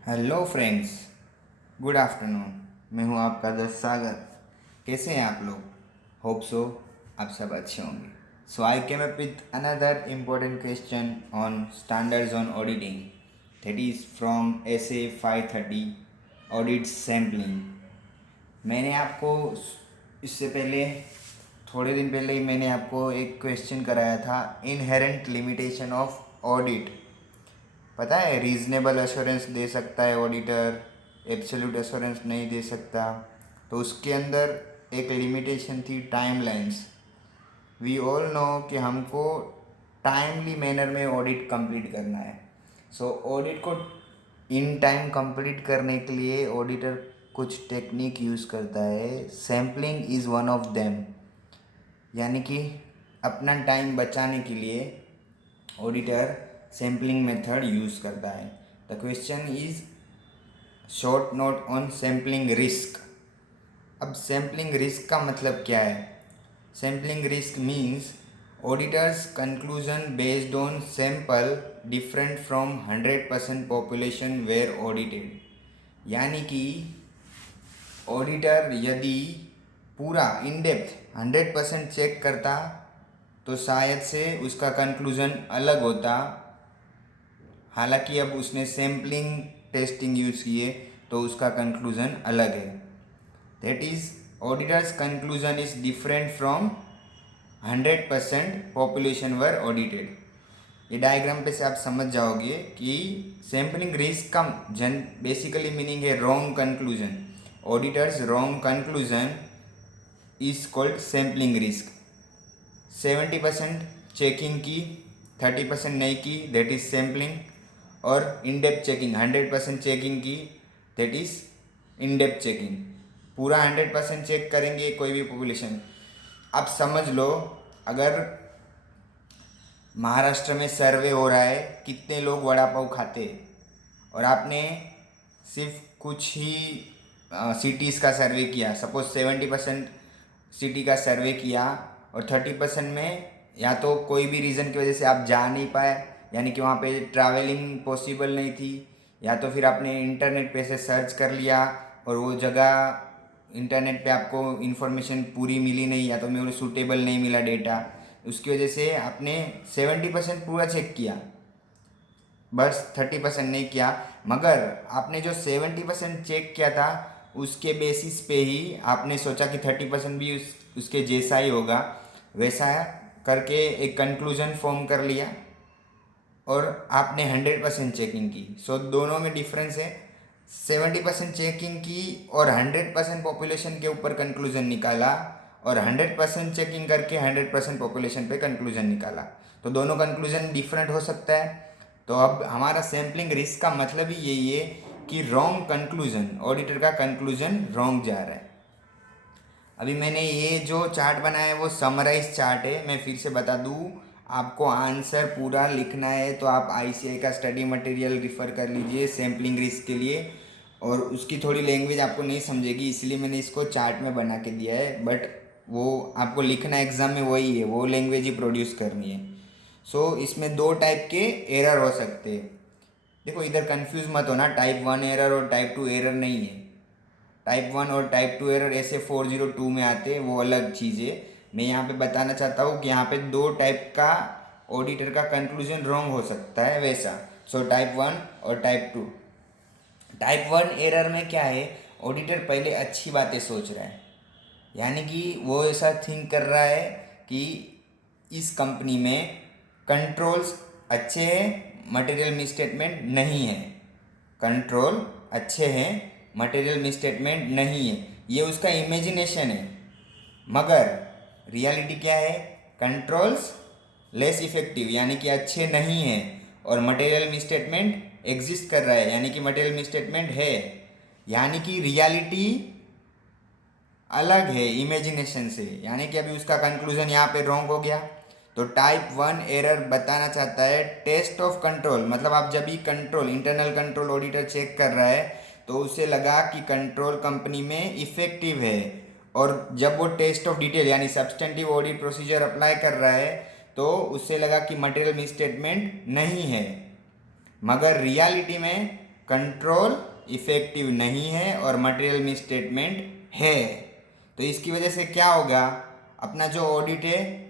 Hello friends, good afternoon. मैं हूं आपका दोस्त सागर। कैसे हैं आप लोग? होप सो आप सब अच्छे होंगे। So I came up with another important question on standards on auditing, that is from SA 530 audit sampling. मैंने आपको इससे पहले थोड़े दिन पहले ही मैंने आपको एक क्वेश्चन कराया था, इनहेरेंट लिमिटेशन ऑफ ऑडिट। पता है, रीजनेबल एश्योरेंस दे सकता है ऑडिटर, एब्सोल्यूट एश्योरेंस नहीं दे सकता। तो उसके अंदर एक लिमिटेशन थी टाइमलाइंस। वी ऑल नो कि हमको टाइमली मैनर में ऑडिट कंप्लीट करना है। सो ऑडिट को इन टाइम कंप्लीट करने के लिए ऑडिटर कुछ टेक्निक यूज़ करता है। Sampling is one of them. यानी कि अपना टाइम बचाने के लिए ऑडिटर सैम्पलिंग मेथड यूज़ करता है। The question is short note on sampling risk. अब सैम्पलिंग रिस्क का मतलब क्या है? Sampling risk means auditors conclusion based on sample different from 100% population were audited. यानी कि ऑडिटर यदि पूरा इन डेप्थ 100% चेक करता तो शायद से उसका कंक्लूजन अलग होता। हालांकि अब उसने सैम्पलिंग टेस्टिंग यूज़ किए तो उसका कंक्लूजन अलग है। That is auditors conclusion is different from 100% population were audited. ये डायग्राम पे से आप समझ जाओगे कि सैम्पलिंग रिस्क का बेसिकली मीनिंग है wrong conclusion. Auditors wrong conclusion is called sampling risk. 70% checking की, 30% नहीं की, दैट इज सैम्पलिंग। और इन डेप्थ चेकिंग 100% चेकिंग की, that is in depth checking. पूरा 100% चेक करेंगे कोई भी पॉपुलेशन। आप समझ लो, अगर महाराष्ट्र में सर्वे हो रहा है कितने लोग वड़ा पाव खाते, और आपने सिर्फ कुछ ही सिटीज़ का सर्वे किया, सपोज 70% सिटी का सर्वे किया, और 30% में या तो कोई भी रीज़न की वजह से आप जा नहीं पाए, यानी कि वहाँ पे ट्रैवलिंग पॉसिबल नहीं थी, या तो फिर आपने इंटरनेट पे से सर्च कर लिया और वो जगह इंटरनेट पे आपको इन्फॉर्मेशन पूरी मिली नहीं, या तो मेरे को सूटेबल नहीं मिला डेटा, उसकी वजह से आपने 70% पूरा चेक किया, बस 30% नहीं किया। मगर आपने जो 70% चेक किया था उसके बेसिस पे ही आपने सोचा कि 30% भी उसके जैसा ही होगा, वैसा करके एक कंक्लूजन फॉर्म कर लिया, और आपने 100% चेकिंग की। सो दोनों में डिफरेंस है। 70% चेकिंग की और 100% पॉपुलेशन के ऊपर कंक्लूजन निकाला, और 100% चेकिंग करके 100% पॉपुलेशन पे कंक्लूजन निकाला। तो दोनों कंक्लूजन डिफरेंट हो सकता है। तो अब हमारा सैम्पलिंग रिस्क का मतलब ही यही है कि रॉन्ग कंक्लूजन, ऑडिटर का कंक्लूजन रॉन्ग जा रहा है। अभी मैंने ये जो चार्ट बनाया है वो समराइज चार्ट है। मैं फिर से बता दूँ, आपको आंसर पूरा लिखना है तो आप आईसीआई का स्टडी मटेरियल रिफ़र कर लीजिए सैम्पलिंग रिस्क के लिए। और उसकी थोड़ी लैंग्वेज आपको नहीं समझेगी, इसलिए मैंने इसको चार्ट में बना के दिया है, बट वो आपको लिखना एग्ज़ाम में वही है, वो लैंग्वेज ही प्रोड्यूस करनी है। सो इसमें दो टाइप के एरर हो सकते हैं। देखो, इधर कंफ्यूज मत होना, टाइप 1 एरर और टाइप 2 एरर नहीं है। टाइप 1 और टाइप 2 एरर ऐसे 402 में आते हैं, वो अलग चीज़ है। मैं यहाँ पे बताना चाहता हूँ कि यहाँ पे दो टाइप का ऑडिटर का कंक्लूजन रॉन्ग हो सकता है वैसा। सो टाइप 1 और टाइप 2। टाइप 1 एरर में क्या है, ऑडिटर पहले अच्छी बातें सोच रहा है, यानी कि वो ऐसा थिंक कर रहा है कि इस कंपनी में कंट्रोल्स अच्छे हैं, मटेरियल मिसस्टेटमेंट नहीं है। कंट्रोल अच्छे हैं, मटेरियल मिसस्टेटमेंट नहीं है, ये उसका इमेजिनेशन है। मगर रियलिटी क्या है, कंट्रोल्स लेस इफेक्टिव यानी कि अच्छे नहीं हैं, और मटेरियल मिसस्टेटमेंट एग्जिस्ट कर रहा है यानी कि मटेरियल मिसस्टेटमेंट है। यानी कि रियलिटी अलग है इमेजिनेशन से, यानी कि अभी उसका कंक्लूजन यहाँ पे रॉन्ग हो गया। तो टाइप 1 एरर बताना चाहता है टेस्ट ऑफ कंट्रोल, मतलब आप जब भी control internal control auditor check कर रहा है तो उसे लगा कि कंट्रोल कंपनी में इफेक्टिव है, और जब वो टेस्ट ऑफ डिटेल यानी सब्सटेंटिव ऑडिट प्रोसीजर अप्लाई कर रहा है तो उससे लगा कि मटेरियल मिसस्टेटमेंट नहीं है। मगर रियलिटी में कंट्रोल इफेक्टिव नहीं है और मटेरियल मिसस्टेटमेंट है। तो इसकी वजह से क्या होगा, अपना जो ऑडिट है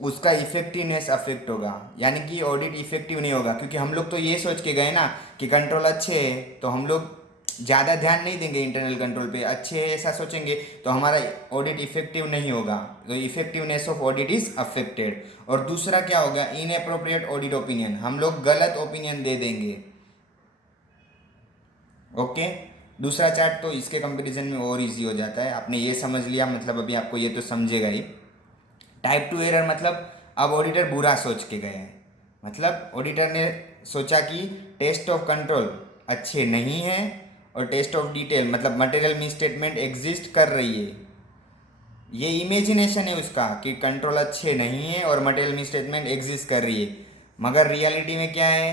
उसका इफेक्टिवनेस अफेक्ट होगा, यानी कि ऑडिट इफेक्टिव नहीं होगा। क्योंकि हम लोग तो ये सोच के गए ना कि कंट्रोल अच्छे है, तो हम लोग ज़्यादा ध्यान नहीं देंगे इंटरनल कंट्रोल पे, अच्छे है ऐसा सोचेंगे, तो हमारा ऑडिट इफेक्टिव नहीं होगा। तो effectiveness of audit is affected. और दूसरा क्या होगा, इनअप्रोप्रिएट ऑडिट ओपिनियन, हम लोग गलत ओपिनियन दे देंगे। ओके, दूसरा चार्ट तो इसके कंपैरिजन में और इजी हो जाता है। आपने ये समझ लिया, मतलब अभी आपको ये तो समझेगा ही। टाइप 2 एरर मतलब अब ऑडिटर बुरा सोच के गए हैं, मतलब ऑडिटर ने सोचा कि टेस्ट ऑफ कंट्रोल अच्छे नहीं हैं और टेस्ट ऑफ डिटेल मतलब मटेरियल मिसस्टेटमेंट एग्जिस्ट कर रही है। ये इमेजिनेशन है उसका कि कंट्रोल अच्छे नहीं है और मटेरियल मिसस्टेटमेंट एग्जिस्ट कर रही है, मगर रियलिटी में क्या है,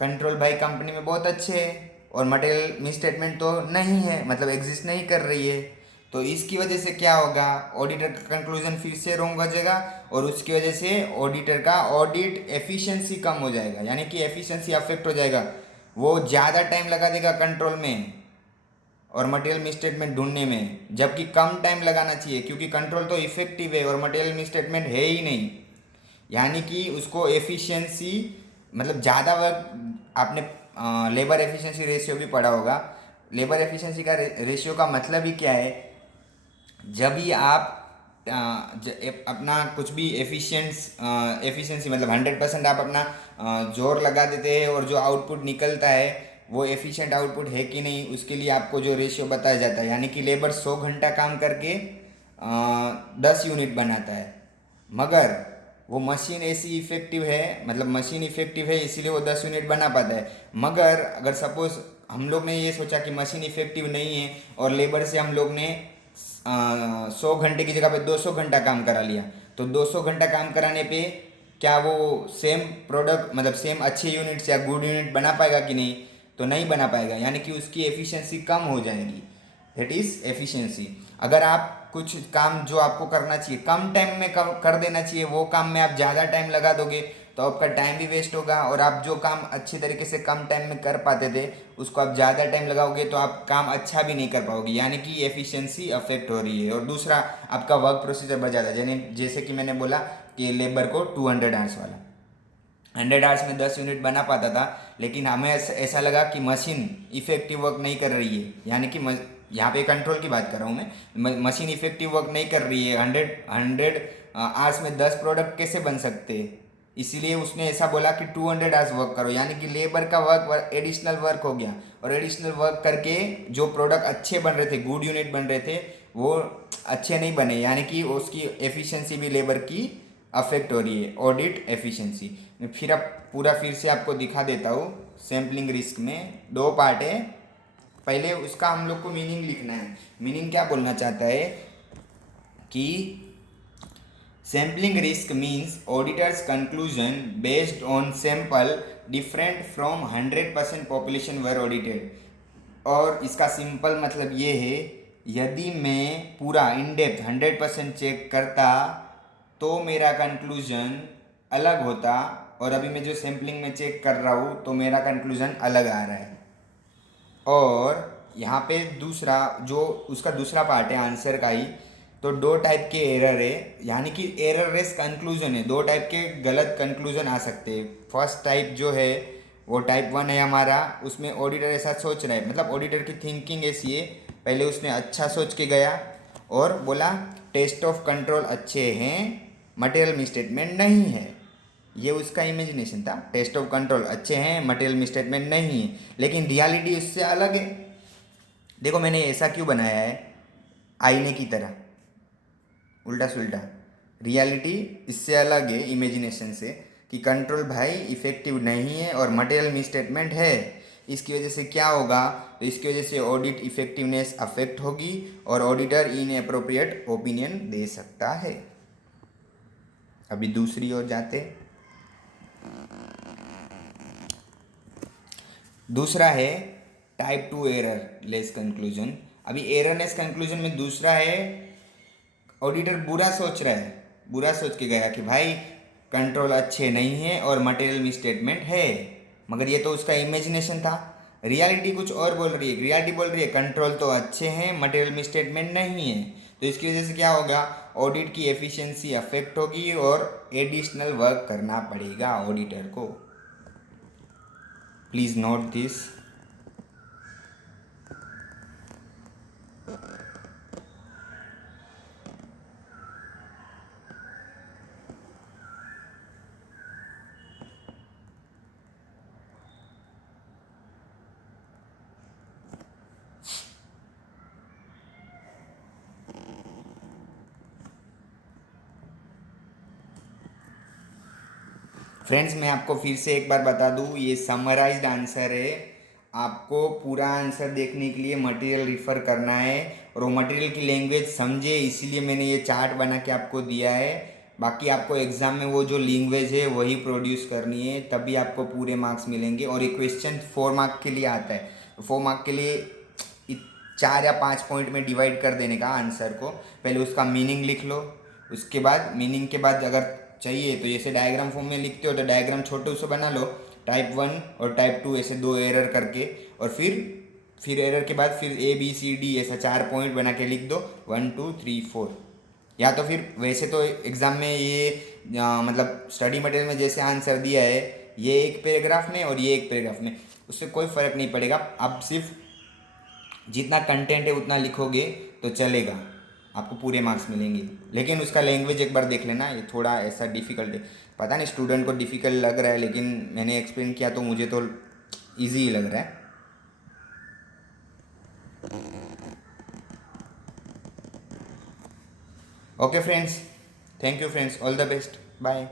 कंट्रोल भाई कंपनी में बहुत अच्छे है और मटेरियल मिसस्टेटमेंट तो नहीं है, मतलब एग्जिस्ट नहीं कर रही है। तो इसकी वजह से क्या होगा, ऑडिटर का कंक्लूजन फिर से रॉन्ग हो जाएगा और उसकी वजह से ऑडिटर का ऑडिट एफिशिएंसी कम हो जाएगा, यानी कि एफिशिएंसी अफेक्ट हो जाएगा। वो ज़्यादा टाइम लगा देगा कंट्रोल में और मटेरियल मिसस्टेटमेंट ढूंढने में, जबकि कम टाइम लगाना चाहिए, क्योंकि कंट्रोल तो इफेक्टिव है और मटेरियल मिसस्टेटमेंट है ही नहीं। यानी कि उसको एफिशिएंसी मतलब ज़्यादा वर्क, आपने लेबर एफिशिएंसी रेशियो भी पढ़ा होगा। लेबर एफिशिएंसी का रेशियो का मतलब ही क्या है, जब भी आप अपना कुछ भी एफिशिएंसी मतलब 100% आप अपना जोर लगा देते हैं और जो आउटपुट निकलता है वो एफिशिएंट आउटपुट है कि नहीं, उसके लिए आपको जो रेशियो बताया जाता है, यानी कि लेबर 100 घंटा काम करके 10 यूनिट बनाता है, मगर वो मशीन ऐसी इफेक्टिव है, मतलब मशीन इफेक्टिव है इसीलिए वो 10 यूनिट बना पाता है। मगर अगर सपोज हम लोग ने ये सोचा कि मशीन इफेक्टिव नहीं है और लेबर से हम लोग ने 100 घंटे की जगह पे 200 घंटा काम करा लिया, तो 200 घंटा काम कराने पे क्या वो सेम प्रोडक्ट मतलब सेम अच्छे यूनिट्स या गुड यूनिट बना पाएगा कि नहीं, तो नहीं बना पाएगा, यानी कि उसकी एफिशिएंसी कम हो जाएगी। That is efficiency. अगर आप कुछ काम जो आपको करना चाहिए कम टाइम में कर देना चाहिए, वो काम में आप ज़्यादा टाइम लगा दोगे तो आपका टाइम भी वेस्ट होगा, और आप जो काम अच्छे तरीके से कम टाइम में कर पाते थे उसको आप ज़्यादा टाइम लगाओगे तो आप काम अच्छा भी नहीं कर पाओगे, यानी कि एफिशिएंसी अफेक्ट हो रही है। और दूसरा, आपका वर्क प्रोसीजर बढ़ जाता है, जैसे कि मैंने बोला कि लेबर को 200 आवर्स वाला 100 आवर्स में 10 यूनिट बना पाता था, लेकिन हमें ऐसा लगा कि मशीन इफेक्टिव वर्क नहीं कर रही है, यानी कि यहाँ पे कंट्रोल की बात कर रहा हूँ मैं, मशीन इफेक्टिव वर्क नहीं कर रही है, 100 आवर्स में 10 प्रोडक्ट कैसे बन सकते हैं, इसीलिए उसने ऐसा बोला कि 200 आवर्स वर्क करो, यानी कि लेबर का वर्क एडिशनल वर्क हो गया, और एडिशनल वर्क करके जो प्रोडक्ट अच्छे बन रहे थे, गुड यूनिट बन रहे थे, वो अच्छे नहीं बने, यानी कि उसकी एफिशिएंसी भी लेबर की अफेक्ट हो रही है, ऑडिट एफिशिएंसी। फिर अब फिर से आपको दिखा देता हूँ। सैम्पलिंग रिस्क में 2 पार्ट है, पहले उसका हम लोग को मीनिंग लिखना है। मीनिंग क्या बोलना चाहता है कि sampling risk means auditors conclusion based on sample different from 100% population were audited. और इसका सिंपल मतलब ये है, यदि मैं पूरा इन डेप्थ 100% चेक करता तो मेरा कंक्लूजन अलग होता, और अभी मैं जो सैम्पलिंग में चेक कर रहा हूँ तो मेरा कंक्लूजन अलग आ रहा है। और यहाँ पे दूसरा जो उसका दूसरा पार्ट है आंसर का ही, तो 2 टाइप के एरर है, यानी कि एरर रेस कंक्लूजन है, 2 टाइप के गलत कंक्लूजन आ सकते हैं। फर्स्ट टाइप जो है वो टाइप 1 है हमारा, उसमें ऑडिटर ऐसा सोच रहा है, मतलब ऑडिटर की थिंकिंग ऐसी है, पहले उसने अच्छा सोच के गया और बोला टेस्ट ऑफ कंट्रोल अच्छे हैं, मटेरियल मिसस्टेटमेंट नहीं है, ये उसका इमेजिनेशन था। टेस्ट ऑफ कंट्रोल अच्छे हैं, मटेरियल मिसस्टेटमेंट नहीं है, लेकिन रियलिटी उससे अलग है। देखो मैंने ऐसा क्यों बनाया है, आईने की तरह उल्टा सुल्टा। रियलिटी इससे अलग है इमेजिनेशन से, कि कंट्रोल भाई इफेक्टिव नहीं है और मटेरियल मिसस्टेटमेंट है। इसकी वजह से क्या होगा, तो इसकी वजह से ऑडिट इफेक्टिवनेस अफेक्ट होगी और ऑडिटर इनएप्रोप्रिएट ओपिनियन दे सकता है। अभी दूसरी ओर जाते, दूसरा है टाइप 2 एरर लेस कंक्लूजन। अभी एररलेस कंक्लूजन में दूसरा है, ऑडिटर बुरा सोच रहा है, बुरा सोच के गया कि भाई कंट्रोल अच्छे नहीं है और मटेरियल मिसस्टेटमेंट है, मगर ये तो उसका इमेजिनेशन था। रियलिटी कुछ और बोल रही है। रियलिटी बोल रही है कंट्रोल तो अच्छे हैं, मटेरियल मिसस्टेटमेंट नहीं है। तो इसकी वजह से क्या होगा, ऑडिट की एफिशिएंसी अफेक्ट होगी और एडिशनल वर्क करना पड़ेगा ऑडिटर को। Please note this. फ्रेंड्स मैं आपको फिर से एक बार बता दूँ, ये समराइज्ड आंसर है। आपको पूरा आंसर देखने के लिए मटेरियल रिफ़र करना है और वो मटेरियल की लैंग्वेज समझे, इसीलिए मैंने ये चार्ट बना के आपको दिया है। बाकी आपको एग्ज़ाम में वो जो लैंग्वेज है वही प्रोड्यूस करनी है, तभी आपको पूरे मार्क्स मिलेंगे। और ये क्वेश्चन 4 मार्क के लिए आता है, तो 4 मार्क के लिए 4 या 5 पॉइंट में डिवाइड कर देने का आंसर को। पहले उसका मीनिंग लिख लो, उसके बाद मीनिंग के बाद अगर चाहिए तो जैसे डायग्राम फॉर्म में लिखते हो तो डायग्राम छोटे से बना लो, टाइप 1 और टाइप 2 ऐसे 2 एरर करके, और फिर एरर के बाद फिर ABCD ऐसा 4 पॉइंट बना के लिख दो, 1 2 3 4। या तो फिर वैसे तो एग्ज़ाम में ये मतलब स्टडी मटेरियल में जैसे आंसर दिया है, ये एक पैराग्राफ में और ये एक पैराग्राफ में, उससे कोई फ़र्क नहीं पड़ेगा। आप सिर्फ जितना कंटेंट है उतना लिखोगे तो चलेगा, आपको पूरे मार्क्स मिलेंगे। लेकिन उसका लैंग्वेज एक बार देख लेना, ये थोड़ा ऐसा डिफ़िकल्ट है। पता नहीं स्टूडेंट को डिफ़िकल्ट लग रहा है, लेकिन मैंने एक्सप्लेन किया तो मुझे तो ईजी ही लग रहा है। Okay friends, thank you friends, all the best, bye.